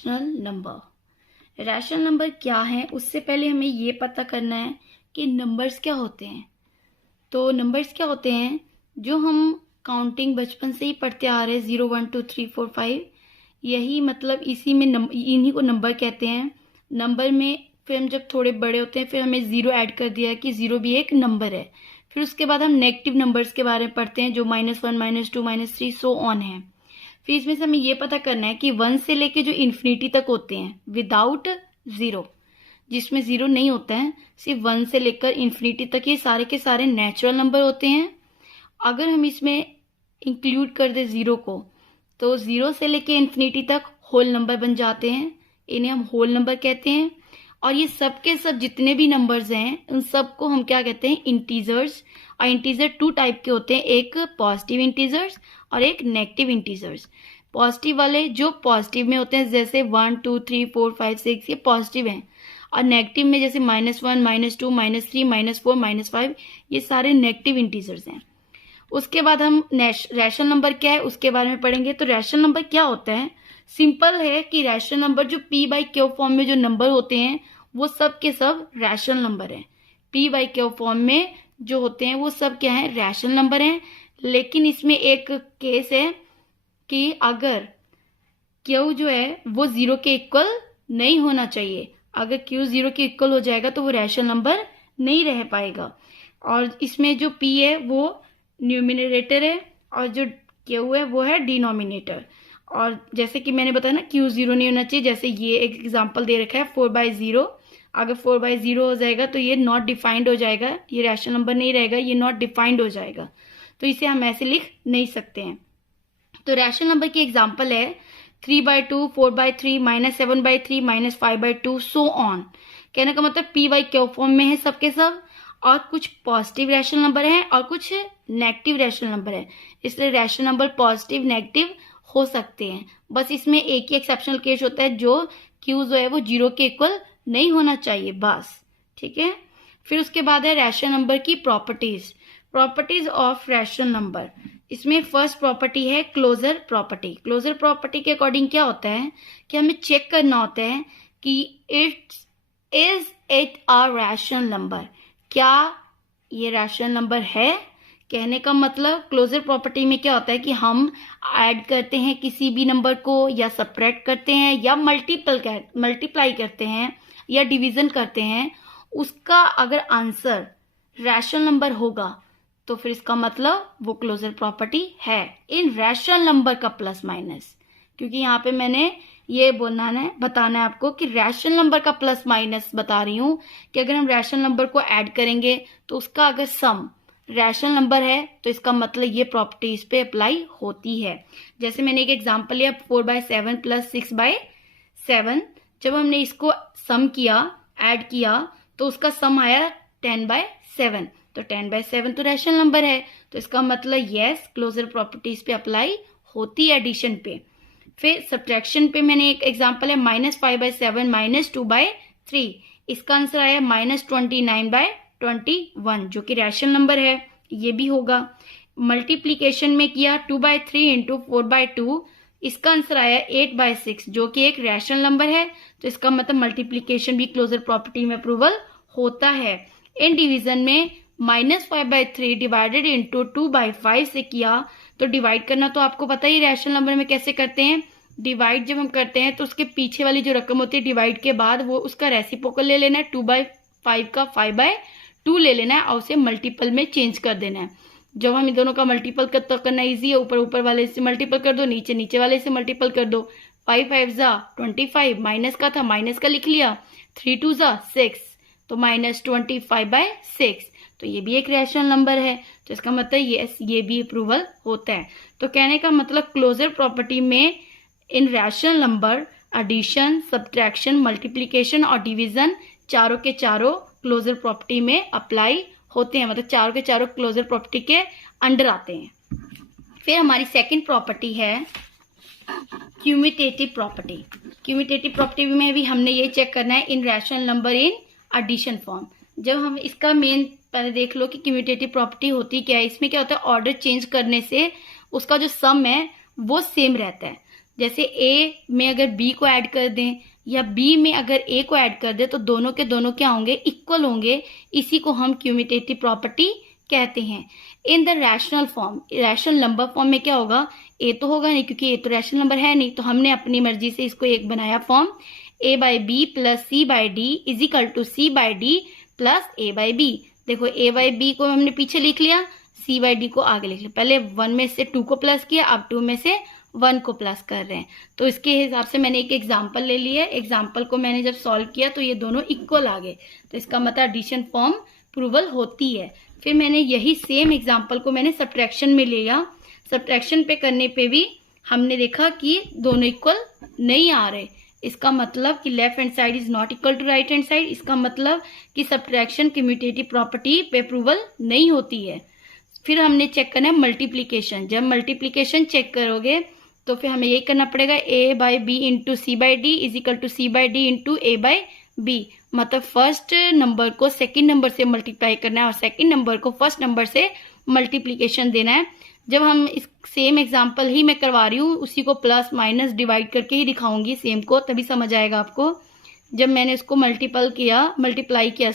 Rational number. Rational number क्या है, उससे पहले हमें ये पता करना है कि नंबर्स क्या होते हैं। तो नंबर्स क्या होते हैं, जो हम काउंटिंग बचपन से ही पढ़ते आ रहे हैं, 0 1 2 3 4 5, यही मतलब इसी में इन्हीं को नंबर कहते हैं। नंबर में फिर हम जब थोड़े बड़े होते हैं फिर हमें जीरो ऐड कर दिया कि जीरो भी एक नंबर है। फिर उसके बाद हम नेगेटिव नंबर्स के बारे में पढ़ते हैं, जो -1 -2 -3 सो ऑन है। फिर इसमें से हमें ये पता करना है कि 1 से लेके जो इन्फिनिटी तक होते हैं विदाउट जीरो, जिसमें जीरो नहीं होता है, सिर्फ 1 से लेकर इन्फिनिटी तक, ये सारे के सारे नेचुरल नंबर होते हैं। अगर हम इसमें इंक्लूड कर दे जीरो को, तो जीरो से लेके इन्फिनिटी तक होल नंबर बन जाते हैं, इन्हें हम होल नंबर कहते हैं। और ये सब के सब जितने भी नंबर्स हैं उन सब को हम क्या कहते हैं, इंटीजर्स। और इंटीजर टू टाइप के होते हैं, एक पॉजिटिव इंटीजर्स और एक नेगेटिव इंटीजर्स। पॉजिटिव वाले जो पॉजिटिव में होते हैं, जैसे 1 2 3 4 5 6, ये पॉजिटिव हैं। और नेगेटिव में जैसे -1 -2 -3 -4 -5, ये सारे नेगेटिव इंटीजर्स हैं। उसके बाद हम रैशनल नंबर क्या है उसके बारे में पढ़ेंगे। तो रैशनल नंबर क्या होता है, सिंपल है कि रैशनल नंबर जो p/q फॉर्म में जो नंबर होते हैं वो सब के सब रैशनल नंबर हैं। p/q फॉर्म में जो होते हैं वो सब क्या है, रैशनल नंबर हैं। लेकिन इसमें एक केस है कि अगर q जो है वो जीरो के इक्वल नहीं होना चाहिए। अगर q जीरो के इक्वल हो जाएगा तो वो रैशनल नंबर नहीं रह पाएगा। और इसमें जो p है वो न्यूमिनेटर है और जो q है वो है डिनोमिनेटर। और जैसे कि मैंने बताया ना, q जीरो नहीं होना चाहिए। जैसे ये एक एग्जांपल दे रखा है 4/0, अगर 4/0 हो जाएगा तो ये नॉट डिफाइंड हो जाएगा, ये रैशनल नंबर नहीं रहेगा, ये नॉट डिफाइंड हो जाएगा। तो इसे हम ऐसे लिख नहीं सकते हैं। तो रैशनल नंबर की एग्जांपल है 3/2, 4/3, -7/3, -5/2 सो ऑन। कहने का मतलब p/q फॉर्म में है सबके सब, और कुछ पॉजिटिव रैशनल नंबर है और कुछ नेगेटिव रैशनल नंबर है। इसलिए रैशनल नंबर पॉजिटिव नेगेटिव हो सकते हैं। बस इसमें एक ही एक्सेप्शनल केस होता है, जो q जो है वो जीरो के इक्वल नहीं होना चाहिए, बस। ठीक है। फिर उसके बाद है रैशनल नंबर की properties. Properties of rational number, इसमें फर्स्ट प्रॉपर्टी है क्लोजर प्रॉपर्टी। क्लोजर प्रॉपर्टी के अकॉर्डिंग क्या होता है कि हमें चेक करना होता है कि is it a rational number, क्या ये रैशनल नंबर है। कहने का मतलब क्लोजर प्रॉपर्टी में क्या होता है कि हम ऐड करते हैं किसी भी नंबर को, या सब्ट्रैक्ट करते हैं, या मल्टीप्लाई करते हैं, या डिवीजन करते हैं, उसका अगर आंसर रैशनल नंबर होगा तो फिर इसका मतलब वो क्लोजर प्रॉपर्टी है इन रैशनल नंबर का प्लस माइनस। क्योंकि यहाँ पे मैंने ये बताना है आपको कि रैशनल नंबर का प्लस माइनस बता रही हूं कि अगर हम रैशनल नंबर को ऐड करेंगे तो उसका अगर सम रैशनल नंबर है तो इसका मतलब ये प्रॉपर्टी इस पे अप्लाई होती है। जैसे मैंने एक एग्जांपल लिया 4/7 + 6/7, जब हमने इसको सम किया, ऐड किया, तो उसका सम आया 10/7। तो 10/7 तो रैशनल नंबर है, तो इसका मतलब यस क्लोजर प्रॉपर्टीज पे अप्लाई होती है एडिशन पे। फिर सब्ट्रैक्शन पे मैंने एक एग्जांपल है -5/7 -2/3, इसका आंसर आया -29/21, जो कि रैशनल नंबर है, ये भी होगा। मल्टीप्लीकेशन में किया 2/3 × 4/2, इसका आंसर आया 8/6, जो कि एक रैशनल नंबर है। तो इसका मतलब मल्टीप्लीकेशन भी क्लोजर प्रॉपर्टी में अप्रूवल होता है। इन डिवीजन में -5/3 डिवाइडेड इंटू 2/5 से किया, तो डिवाइड करना तो आपको पता ही रैशनल नंबर में कैसे करते हैं। डिवाइड जब हम करते हैं तो उसके पीछे वाली जो रकम होती है डिवाइड के बाद, वो उसका रेसिप्रोकल ले लेना है, 2/5 का 5/2 ले लेना है और उसे मल्टीपल में चेंज कर देना है। जब हम इन दोनों का मल्टीपल करना इजी है, ऊपर ऊपर वाले से मल्टीपल कर दो, नीचे नीचे वाले से मल्टीपल कर दो। 5 5 ज़ा 25, माइनस का था माइनस का लिख लिया, 3 2 ज़ा 6, तो -25/6। तो ये भी एक रैशनल नंबर है, तो इसका मतलब यस ये भी अप्रूवल होता है। तो कहने का मतलब क्लोजर प्रॉपर्टी में in rational number addition, subtraction, multiplication और डिवीजन चारों के चारों क्लोजर प्रॉपर्टी में अप्लाई होते हैं, मतलब चारों के चारों क्लोजर प्रॉपर्टी के अंडर आते हैं। फिर हमारी सेकंड प्रॉपर्टी है क्यूमिटेटिव प्रॉपर्टी। क्यूमिटेटिव प्रॉपर्टी में भी हमने ये चेक करना है in rational number in addition form. जब हम इसका मेन पहले देख लो कि क्यूमिटेटिव प्रॉपर्टी होती क्या है। इसमें क्या होता है, ऑर्डर चेंज करने से उसका जो सम है वो सेम रहता है। जैसे ए में अगर बी को ऐड कर दें या बी में अगर ए को ऐड कर दें तो दोनों के दोनों क्या होंगे, इक्वल होंगे। इसी को हम क्यूमुटेटिव प्रॉपर्टी कहते हैं। In the rational form, rational number form में क्या होगा, ए तो होगा नहीं क्योंकि ए तो रैशनल नंबर है नहीं, तो हमने अपनी मर्जी से इसको एक बनाया form, a by B plus C by D is equal to C by D plus a by b. देखो ए बाई बी को हमने पीछे लिख लिया, सी बाई डी को आगे लिख लिया। पहले 1 में से 2 को प्लस किया, अब 2 में से 1 को प्लस कर रहे हैं। तो इसके हिसाब से मैंने एक एग्जाम्पल ले लिया, एग्जाम्पल को मैंने जब सॉल्व किया तो ये दोनों इक्वल आ गए, तो इसका मतलब एडिशन फॉर्म प्रूवल होती है। फिर मैंने यही सेम एग्जाम्पल को मैंने सब्ट्रैक्शन में लिया, सब्ट्रैक्शन पे करने पे भी हमने देखा कि दोनों इक्वल नहीं आ रहे। इसका मतलब कि left hand side is not equal to right hand side, इसका मतलब कि सब्ट्रैक्शन कम्यूटेटिव प्रॉपर्टी पे प्रूवल नहीं होती है। फिर हमने चेक करना है मल्टीप्लीकेशन। जब मल्टीप्लीकेशन चेक करोगे तो फिर हमें यही करना पड़ेगा, A by B into C by D is equal to C by D into A by B. मतलब फर्स्ट नंबर को सेकंड नंबर से मल्टीप्लाई करना है और सेकंड नंबर को फर्स्ट नंबर से मल्टीप्लीकेशन देना है। जब हम इस सेम एग्जांपल ही मैं करवा रही हूँ, उसी को प्लस माइनस डिवाइड करके ही दिखाऊंगी सेम को, तभी समझ आएगा आपको। जब मैंने इसको मल्टीप्लाई किया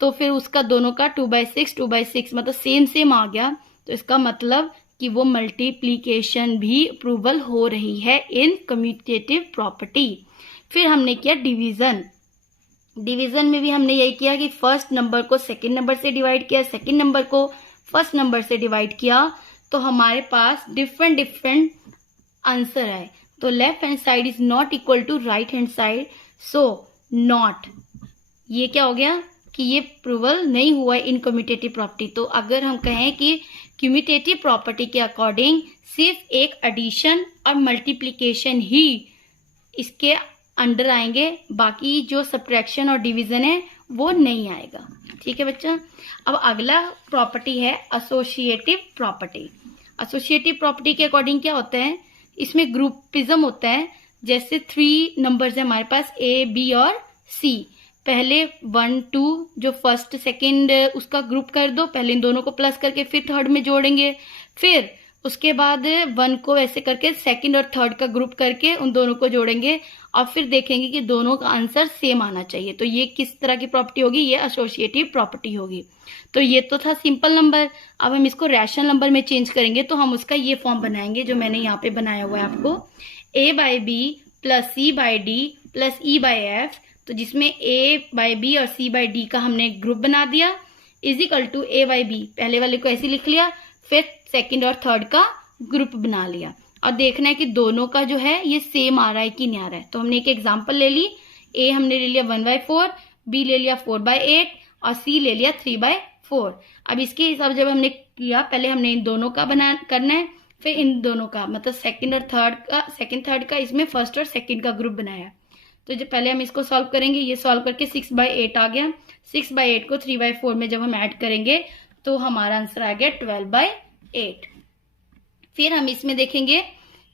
तो फिर उसका दोनों का 2/6 मतलब सेम आ गया। तो इसका मतलब कि वो मल्टीप्लीकेशन भी अप्रूवल हो रही है इन कम्यूटेटिव प्रॉपर्टी। फिर हमने किया डिवीजन। डिवीजन में भी हमने यही किया कि फर्स्ट नंबर को सेकंड नंबर से डिवाइड किया, सेकंड नंबर को फर्स्ट नंबर से डिवाइड किया, तो हमारे पास डिफरेंट आंसर आए। तो left hand side is not equal to right hand side, so not, ये क्या हो गया कि ये प्रूवल नहीं हुआ इन कम्यूटेटिव प्रॉपर्टी। तो अगर हम कहें कि क्यूमुटेटिव प्रॉपर्टी के अकॉर्डिंग सिर्फ एक एडिशन और मल्टीप्लीकेशन ही इसके अंडर आएंगे, बाकी जो सब्ट्रैक्शन और डिवीजन है वो नहीं आएगा। ठीक है बच्चा। अब अगला प्रॉपर्टी है एसोसिएटिव प्रॉपर्टी। एसोसिएटिव प्रॉपर्टी के अकॉर्डिंग क्या होता है, इसमें ग्रुपिज्म होता है। जैसे 3 नंबर्स है हमारे पास, ए बी और सी। पहले 1 2 जो फर्स्ट सेकंड उसका ग्रुप कर दो, पहले इन दोनों को प्लस करके फिर थर्ड में जोड़ेंगे, फिर उसके बाद 1 को ऐसे करके सेकंड और थर्ड का ग्रुप करके उन दोनों को जोड़ेंगे और फिर देखेंगे कि दोनों का आंसर सेम आना चाहिए। तो ये किस तरह की प्रॉपर्टी होगी, ये एसोसिएटिव प्रॉपर्टी होगी। तो ये तो था सिंपल नंबर। अब हम इसको रैशनल नंबर में चेंज करेंगे, तो हम उसका ये फॉर्म बनाएंगे जो मैंने यहाँ पे बनाया हुआ है आपको, A by B plus C by D plus E by F. तो जिसमें ए बाई बी और सी बाई डी का हमने ग्रुप बना दिया, is equal to a by b, पहले वाले को ऐसे लिख लिया, फिर सेकंड और थर्ड का ग्रुप बना लिया। और देखना है कि दोनों का जो है ये सेम आ रहा है कि नहीं आ रहा है। तो हमने एक एग्जांपल ले ली, ए हमने ले लिया 1/4, बी ले लिया 4/8 और सी ले लिया 3/4। अब इसके हिसाब जब हमने किया, पहले हमने इन दोनों का करना है, फिर इन दोनों का, मतलब सेकंड थर्ड का इसमें फर्स्ट और सेकंड का ग्रुप बनाया। तो जब पहले हम इसको सॉल्व करेंगे, ये सॉल्व करके 6/8 आ गया। 6/8 को 3/4 में जब हम ऐड करेंगे तो हमारा आंसर आ गया 12/8। फिर हम इसमें देखेंगे,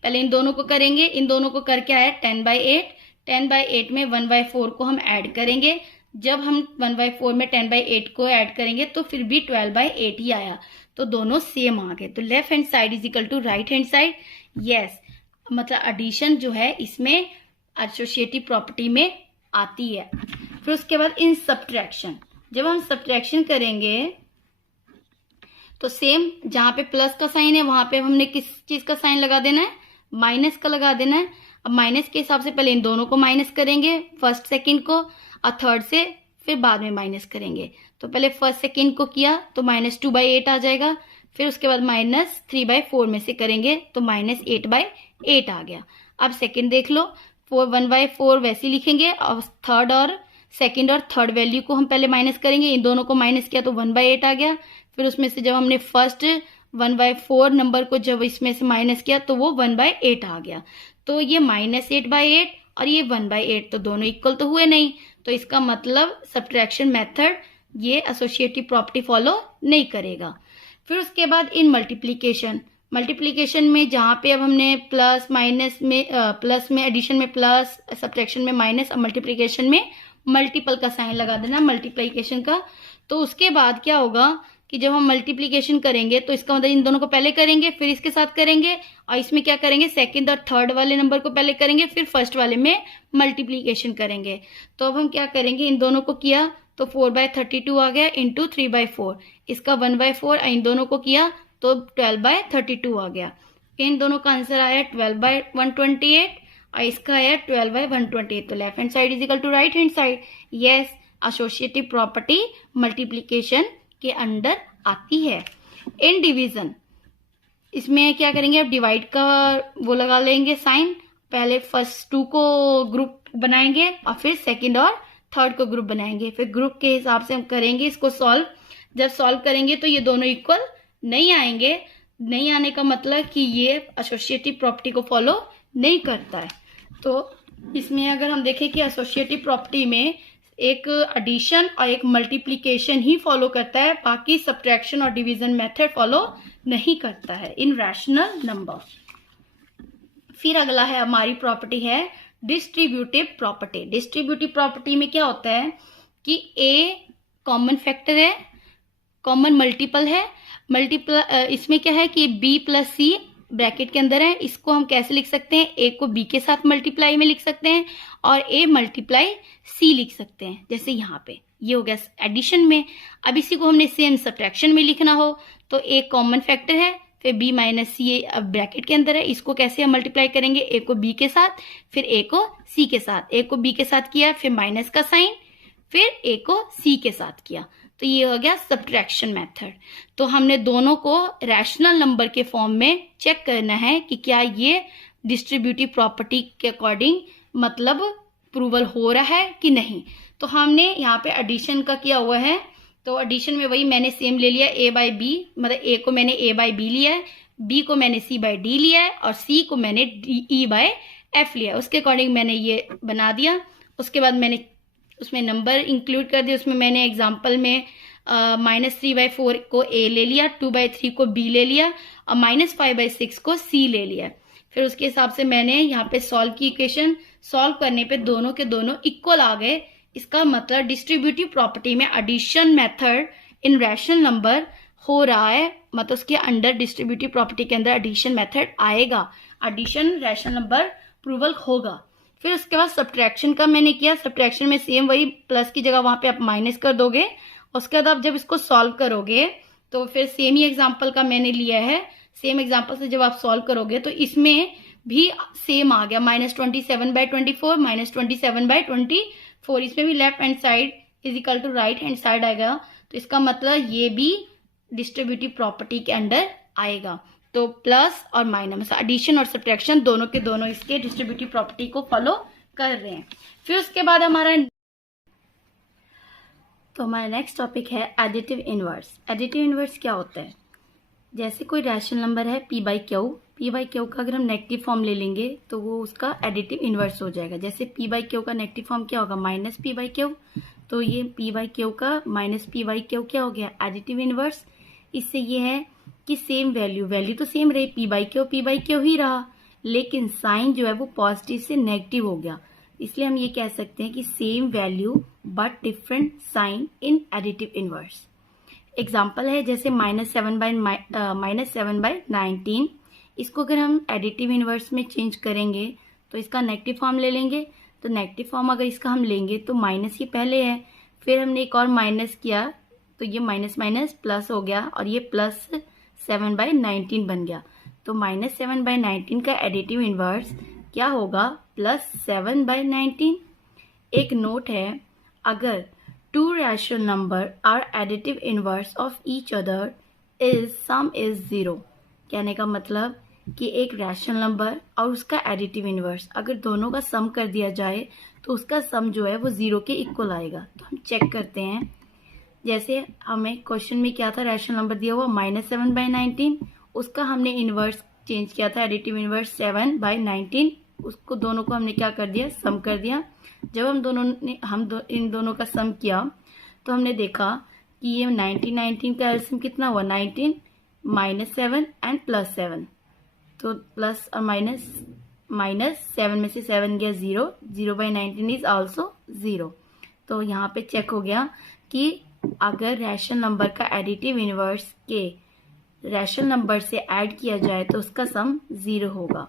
पहले इन दोनों को करेंगे, इन दोनों को करके आया 10/8। 10/8 में 1/4 को हम ऐड करेंगे। जब हम 1/4 में 10/8 को ऐड करेंगे तो फिर भी 12/8 ही आया, तो दोनों सेम आ गए। तो left hand side is equal to right hand side. Yes, मतलब एडिशन जो है इसमें एसोसिएटिव प्रॉपर्टी में आती है। फिर उसके बाद इन सब्ट्रैक्शन, जब हम सब्ट्रैक्शन करेंगे तो सेम जहां पे प्लस का साइन है वहां पे हमने किस चीज का साइन लगा देना है, माइनस का लगा देना है। अब माइनस के हिसाब से पहले इन दोनों को माइनस करेंगे, फर्स्ट सेकंड को, और थर्ड से फिर बाद में माइनस करेंगे। तो पहले फर्स्ट सेकंड को किया तो -2/8 आ जाएगा, फिर उसके बाद -3/4 में से करेंगे तो -8/8 आ गया। अब सेकंड देख लो, 1/4 वैसे लिखेंगे और थर्ड और सेकंड और थर्ड वैल्यू को हम पहले माइनस करेंगे, इन दोनों को माइनस किया तो 1/8 आ गया। फिर उसमें से जब हमने फर्स्ट 1/4 नंबर को जब इसमें से माइनस किया तो वो 1/8 आ गया। तो ये -8/8 और ये 1/8, तो दोनों इक्वल तो हुए नहीं, तो इसका मतलब सब्ट्रैक्शन मेथड ये एसोसिएटिव प्रॉपर्टी फॉलो नहीं करेगा। फिर उसके बाद इन मल्टीप्लीकेशन में जहां पे अब हमने प्लस माइनस में प्लस में एडिशन में प्लस, सब्ट्रैक्शन में माइनस और मल्टीप्लीकेशन में मल्टीपल का साइन लगा देना मल्टीप्लीकेशन का। तो उसके बाद क्या होगा कि जब हम मल्टीप्लीकेशन करेंगे तो इसका मतलब इन दोनों को पहले करेंगे फिर इसके साथ करेंगे, और इसमें क्या करेंगे सेकंड और थर्ड वाले नंबर को पहले करेंगे फिर फर्स्ट वाले में मल्टीप्लीकेशन करेंगे। तो अब हम क्या करेंगे, इन दोनों को किया तो 4/32 आ गया इंटू 3/4, इसका 1/4 इन दोनों को किया तो 12/32 आ गया। इन दोनों का आंसर आया 12/128 और इसका आया 12/128। तो left hand side is equal to right hand side. Yes, associative property multiplication के अंडर आती है। इन डिवीजन, इसमें क्या करेंगे, अब डिवाइड का वो लगा लेंगे साइन, पहले फर्स्ट 2 को ग्रुप बनाएंगे और फिर सेकंड और थर्ड को ग्रुप बनाएंगे, फिर ग्रुप के हिसाब से हम करेंगे इसको सॉल्व। जब सॉल्व करेंगे तो ये दोनों इक्वल नहीं आएंगे, नहीं आने का मतलब कि ये एसोसिएटिव प्रॉपर्टी को फॉलो नहीं करता है। तो इसमें अगर हम देखें कि एसोसिएटिव प्रॉपर्टी में एक एडिशन और एक मल्टीप्लिकेशन ही फॉलो करता है, बाकी सब्ट्रैक्शन और डिवीजन मेथड फॉलो नहीं करता है इन रैशनल नंबर। फिर अगला है हमारी प्रॉपर्टी है डिस्ट्रीब्यूटिव प्रॉपर्टी। डिस्ट्रीब्यूटिव प्रॉपर्टी में क्या होता है कि ए कॉमन फैक्टर है, कॉमन मल्टीपल है, मल्टीपल इसमें क्या है कि बी प्लस सी ब्रैकेट के अंदर है, इसको हम कैसे लिख सकते हैं, ए को बी के साथ मल्टीप्लाई में लिख सकते हैं और ए मल्टीप्लाई सी लिख सकते हैं, जैसे यहाँ पे ये हो गया एडिशन में। अब इसी को हमने सेम सब्ट्रैक्शन में लिखना हो तो ए कॉमन फैक्टर है, फिर बी माइनस सी अब ब्रैकेट के अंदर है, इसको कैसे हम मल्टीप्लाई करेंगे, ए को बी के साथ फिर ए को सी के साथ, ए को बी के साथ किया फिर माइनस का साइन फिर ए को सी के साथ किया, तो ये हो गया सब्ट्रैक्शन मेथड। तो हमने दोनों को रैशनल नंबर के फॉर्म में चेक करना है कि क्या ये डिस्ट्रीब्यूटिव प्रॉपर्टी के अकॉर्डिंग मतलब प्रूवल हो रहा है कि नहीं। तो हमने यहाँ पे एडिशन का किया हुआ है, तो एडिशन में वही मैंने सेम ले लिया ए बाई बी, मतलब ए को मैंने ए बाई बी लिया है, बी को मैंने सी बाई डी लिया है और सी को मैंने ई बाई एफ लिया है, उसके अकॉर्डिंग मैंने ये बना दिया। उसके बाद मैंने उसमें नंबर इंक्लूड कर दिया, उसमें मैंने एग्जाम्पल में -3/4 को ए ले लिया, 2/3 को बी ले लिया और -5/6 को सी ले लिया। फिर उसके हिसाब से मैंने यहाँ पे सॉल्व की इक्वेशन, सॉल्व करने पे दोनों के दोनों इक्वल आ गए। इसका मतलब डिस्ट्रीब्यूटिव प्रॉपर्टी में addition method in rational number हो रहा है, मतलब उसके अंडर डिस्ट्रीब्यूटिव प्रॉपर्टी के अंदर एडिशन मेथड आएगा, एडिशन रैशनल नंबर प्रूवल होगा। फिर उसके बाद सब्ट्रैक्शन का मैंने किया, सब्ट्रैक्शन में सेम वही प्लस की जगह वहां पे आप माइनस कर दोगे, उसके बाद आप जब इसको सॉल्व करोगे तो फिर सेम ही एग्जांपल का मैंने लिया है, सेम एग्जांपल से जब आप सॉल्व करोगे तो इसमें भी सेम आ गया -27/24 -27/24, इसमें भी left hand side is equal to right hand side आएगा। तो इसका मतलब ये भी डिस्ट्रीब्यूटिव प्रॉपर्टी के अंडर आएगा। तो प्लस और माइनस एडिशन और सब्ट्रैक्शन दोनों के दोनों इसके डिस्ट्रीब्यूटिव प्रॉपर्टी को फॉलो कर रहे हैं। फिर उसके बाद हमारा नेक्स्ट टॉपिक है एडिटिव इनवर्स। एडिटिव इनवर्स क्या होता है, जैसे कोई रैशनल नंबर है p बाई क्यू का अगर हम नेगेटिव फॉर्म ले लेंगे तो वो उसका एडिटिव इनवर्स हो जाएगा। जैसे p बाई क्यू का नेगेटिव फॉर्म क्या होगा, -p बाई क्यू, तो ये p बाई क्यू का -p बाई क्यू क्या हो गया, एडिटिव इनवर्स। इससे ये है कि सेम वैल्यू तो सेम रही, p बाई क्यू ही रहा, लेकिन साइन जो है वो पॉजिटिव से नेगेटिव हो गया, इसलिए हम ये कह सकते हैं कि same value but different sign in additive inverse. Example है जैसे -7/19, इसको अगर हम एडिटिव इनवर्स में चेंज करेंगे तो इसका नेगेटिव फॉर्म ले लेंगे, तो नेगेटिव फॉर्म अगर इसका हम लेंगे तो माइनस ही पहले है, फिर हमने एक और माइनस किया तो ये माइनस माइनस प्लस हो गया और ये +7/19 बन गया। तो -7/19 का एडिटिव इनवर्स क्या होगा, +7/19। एक नोट है, अगर two rational number are additive inverse of each other is sum is 0, कहने का मतलब कि एक रैशनल नंबर और उसका एडिटिव इनवर्स अगर दोनों का सम कर दिया जाए तो उसका सम जो है वो 0 के इक्वल आएगा। तो हम चेक करते हैं, जैसे हमें क्वेश्चन में क्या था, रैशनल नंबर दिया हुआ -7/19, उसका हमने इनवर्स चेंज किया था, एडिटिव इनवर्स 7/19, उसको दोनों को हमने क्या कर दिया, सम कर दिया। जब इन दोनों का सम किया तो हमने देखा कि ये 19 का एलसीएम कितना हुआ, 19 -7 एंड +7, तो प्लस और -7 में से 7 गया 0/19 इज ऑल्सो 0। तो यहाँ पे चेक हो गया कि अगर रैशनल नंबर का एडिटिव इनवर्स के रैशनल नंबर से ऐड किया जाए तो उसका सम 0 होगा।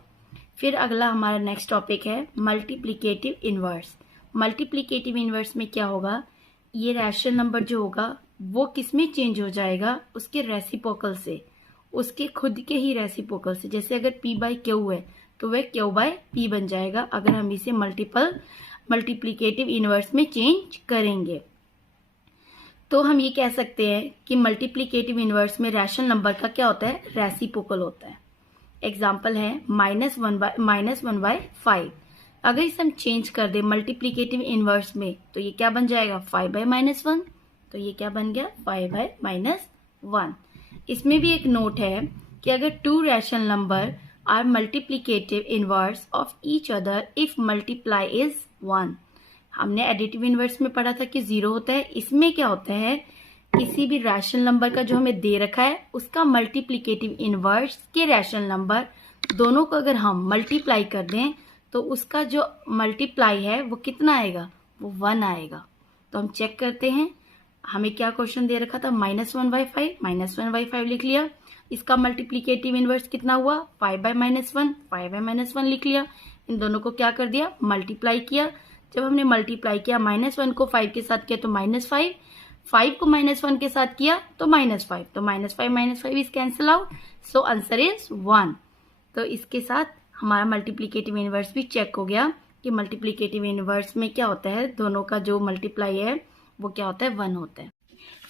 फिर अगला हमारा नेक्स्ट टॉपिक है मल्टीप्लिकेटिव इनवर्स। मल्टीप्लिकेटिव इनवर्स में क्या होगा, ये रैशनल नंबर जो होगा वो किस में चेंज हो जाएगा, उसके रेसिप्रोकल से, उसके खुद के ही रेसिप्रोकल से। जैसे अगर p बाई क्यू है तो वह q बाई p बन जाएगा अगर हम इसे मल्टीप्लिकेटिव इनवर्स में चेंज करेंगे। तो हम ये कह सकते हैं कि मल्टीप्लिकेटिव इनवर्स में रैशनल नंबर का क्या होता है, रेसिप्रोकल होता है। एग्जाम्पल है -1/5। अगर इसे हम चेंज कर दे मल्टीप्लिकेटिव इनवर्स में तो ये क्या बन जाएगा, 5/-1। तो ये क्या बन गया, 5/-1। इसमें भी एक नोट है कि अगर two rational number are multiplicative inverse of each other if multiply is 1। हमने एडिटिव इनवर्स में पढ़ा था कि 0 होता है। इसमें क्या होता है, किसी भी रैशनल नंबर का जो हमें दे रखा है उसका मल्टीप्लिकेटिव इनवर्स के रैशनल नंबर दोनों को अगर हम मल्टीप्लाई कर दें तो उसका जो मल्टीप्लाई है वो कितना आएगा, वो 1 आएगा। तो हम चेक करते हैं, हमें क्या क्वेश्चन दे रखा था, -1/5, -1/5 लिख लिया। इसका मल्टीप्लिकेटिव इनवर्स कितना हुआ, 5/-1, 5/-1 लिख लिया। इन दोनों को क्या कर दिया, मल्टीप्लाई किया। जब हमने मल्टीप्लाई किया, -1 को 5 के साथ किया तो -5, 5 को -1 के साथ किया तो -5, तो -5 is cancel out, so answer is 1। तो इसके साथ हमारा मल्टीप्लिकेटिव इनवर्स भी चेक हो गया कि मल्टीप्लिकेटिव इनवर्स में क्या होता है, दोनों का जो मल्टीप्लाई है वो क्या होता है, 1 होता है।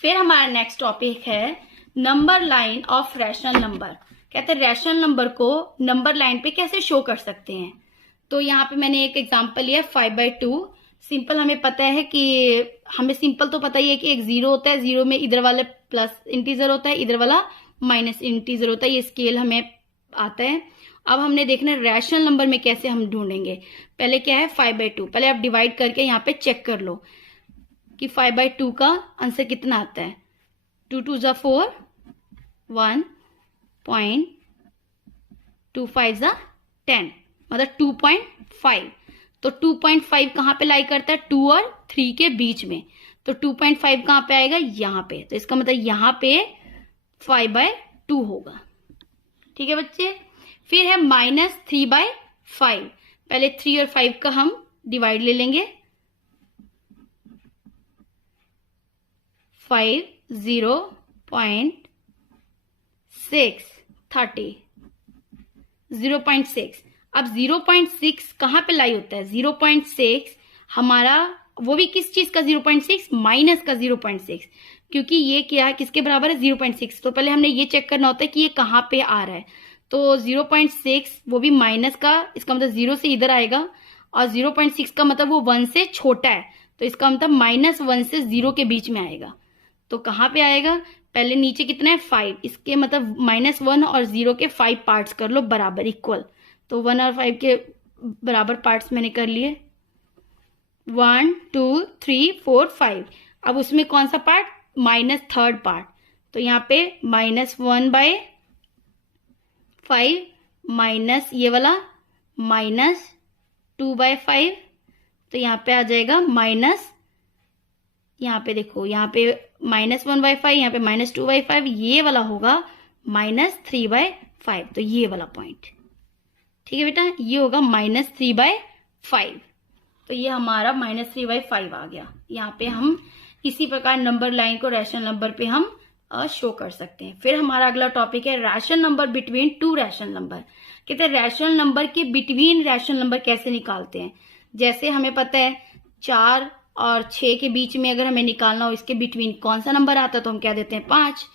फिर हमारा नेक्स्ट टॉपिक है number line of rational number. कहते हैं रैशनल नंबर को नंबर लाइन पे कैसे शो कर सकते हैं। तो यहाँ पे मैंने एक एग्जांपल लिया 5/2। सिंपल हमें पता है कि हमें सिंपल तो पता ही है कि एक 0 होता है, 0 में इधर वाला प्लस इंटीजर होता है, इधर वाला माइनस इंटीजर होता है। ये स्केल हमें आता है। अब हमने देखना है रैशनल नंबर में कैसे हम ढूंढेंगे। पहले क्या है, 5/2। पहले आप डिवाइड करके यहाँ पे चेक कर लो कि 5/2 का आंसर कितना आता है। 2 2 जा 4, 1.25 जा 10, मतलब 2.5। तो 2.5 कहाँ पे लाई करता है, 2 और 3 के बीच में। तो 2.5 कहाँ पे आएगा, यहाँ पे। तो इसका मतलब यहाँ पे 5/2 होगा। ठीक है बच्चे। फिर है -3/5। पहले 3 और 5 का हम डिवाइड ले लेंगे। 5 0.6 30 0.6। अब 0.6 कहाँ पे लाई होता है, 0.6 हमारा वो भी किस चीज का 0.6, माइनस का 0.6, क्योंकि ये क्या है, किसके बराबर है, 0.6। तो पहले हमने ये चेक करना होता है कि ये कहाँ पे आ रहा है। तो 0.6 वो भी माइनस का, इसका मतलब 0 से इधर आएगा, और 0.6 का मतलब वो 1 से छोटा है, तो इसका मतलब -1 से 0 के बीच में आएगा। तो कहाँ पे आएगा, पहले नीचे कितना है, 5, इसके मतलब -1 और 0 के 5 पार्ट्स कर लो बराबर इक्वल। तो 1 और 5 के बराबर पार्ट्स मैंने कर लिए, 1 2 3 4 5। अब उसमें कौन सा पार्ट, -3rd पार्ट। तो यहाँ पे -1/5 माइनस ये वाला -2/5। तो यहाँ पे आ जाएगा माइनस, यहाँ पे देखो, यहाँ पे -1/5, यहाँ पे -2/5, ये वाला होगा -3/5। तो ये वाला पॉइंट, ठीक है बेटा, ये होगा -3/5। तो ये हमारा -3/5 आ गया। यहाँ पे हम इसी प्रकार नंबर लाइन को रैशनल नंबर पे हम शो कर सकते हैं। फिर हमारा अगला टॉपिक है rational number between two rational number. कहते हैं रैशनल नंबर के बिटवीन रैशनल नंबर कैसे निकालते हैं। जैसे हमें पता है 4 और 6 के बीच में अगर हमें निकालना हो, इसके बिटवीन कौन सा नंबर आता है तो हम क्या देते हैं, 5।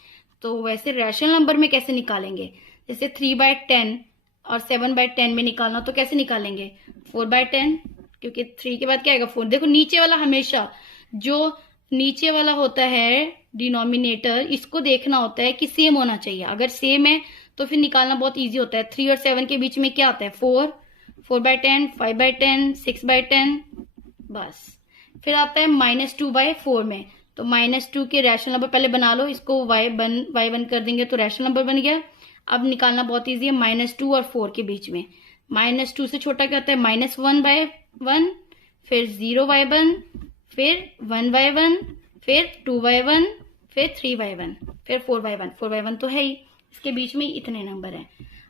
तो वैसे रैशनल नंबर में कैसे निकालेंगे, जैसे 3/10 और 7/10 में निकालना तो कैसे निकालेंगे, 4/10, क्योंकि 3 के बाद क्या आएगा, 4। देखो नीचे वाला हमेशा, जो नीचे वाला होता है डिनोमिनेटर, इसको देखना होता है कि सेम होना चाहिए। अगर सेम है तो फिर निकालना बहुत इजी होता है। 3 और 7 के बीच में क्या आता है, 4, 4/10, 5/10, 6/10, बस। फिर आता है -2/4 में, तो -2 के रैशनल नंबर पहले बना लो, इसको y1 कर देंगे तो रैशनल नंबर बन गया। अब निकालना बहुत इजी है, -2 और 4 के बीच में। -2 से छोटा क्या होता है, -1/1, फिर 0/1, फिर 1/1, फिर 2/1, फिर 3/1, फिर 4/1। 4/1 तो है ही, इसके बीच में इतने नंबर हैं।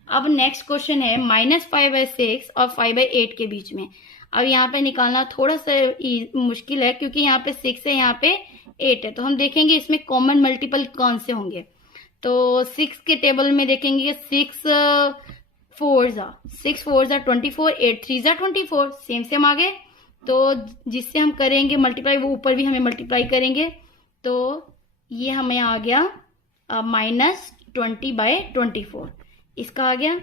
अब नेक्स्ट क्वेश्चन है -5/6 और 5/8 के बीच में। अब यहाँ पे निकालना थोड़ा सा मुश्किल है, क्योंकि यहाँ पे 6 है, यहाँ पे 8 है। तो हम देखेंगे इसमें कॉमन मल्टीपल कौन से होंगे। तो 6 के टेबल में देखेंगे 6 4 ज़ा 24, 8 3 ज़ा 24, सेम आगे। तो जिससे हम करेंगे मल्टीप्लाई, वो ऊपर भी हमें मल्टीप्लाई करेंगे। तो ये हमें आ गया -20/24, इसका आ गया।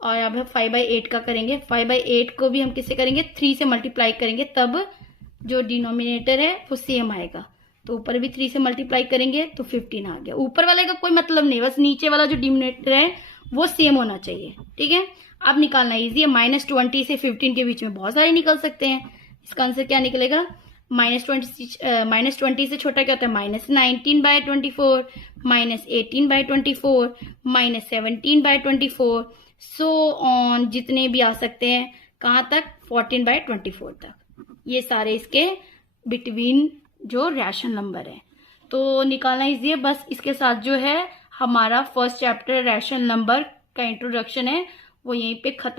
और अब हम 5/8 का करेंगे। 5/8 को भी हम किससे करेंगे, 3 से मल्टीप्लाई करेंगे, तब जो डिनोमिनेटर है वो सेम आएगा। तो ऊपर भी 3 से मल्टीप्लाई करेंगे तो 15 आ गया। ऊपर वाले का कोई मतलब नहीं, बस नीचे वाला जो डिनोमिनेटर है वो सेम होना चाहिए। ठीक है, अब निकालना इजी है। -20 से 15 के बीच में बहुत सारे निकल सकते हैं। इसका आंसर क्या निकलेगा, -20 से छोटा क्या होता है, -19/24, -18/24, -17/24, सो ऑन, जितने भी आ सकते हैं। कहाँ तक, 14/24 तक। ये सारे इसके बिटवीन जो रैशनल नंबर है। तो निकालना इजी है। बस इसके साथ जो है हमारा फर्स्ट चैप्टर रैशनल नंबर का इंट्रोडक्शन है वो यहीं पे खत्म।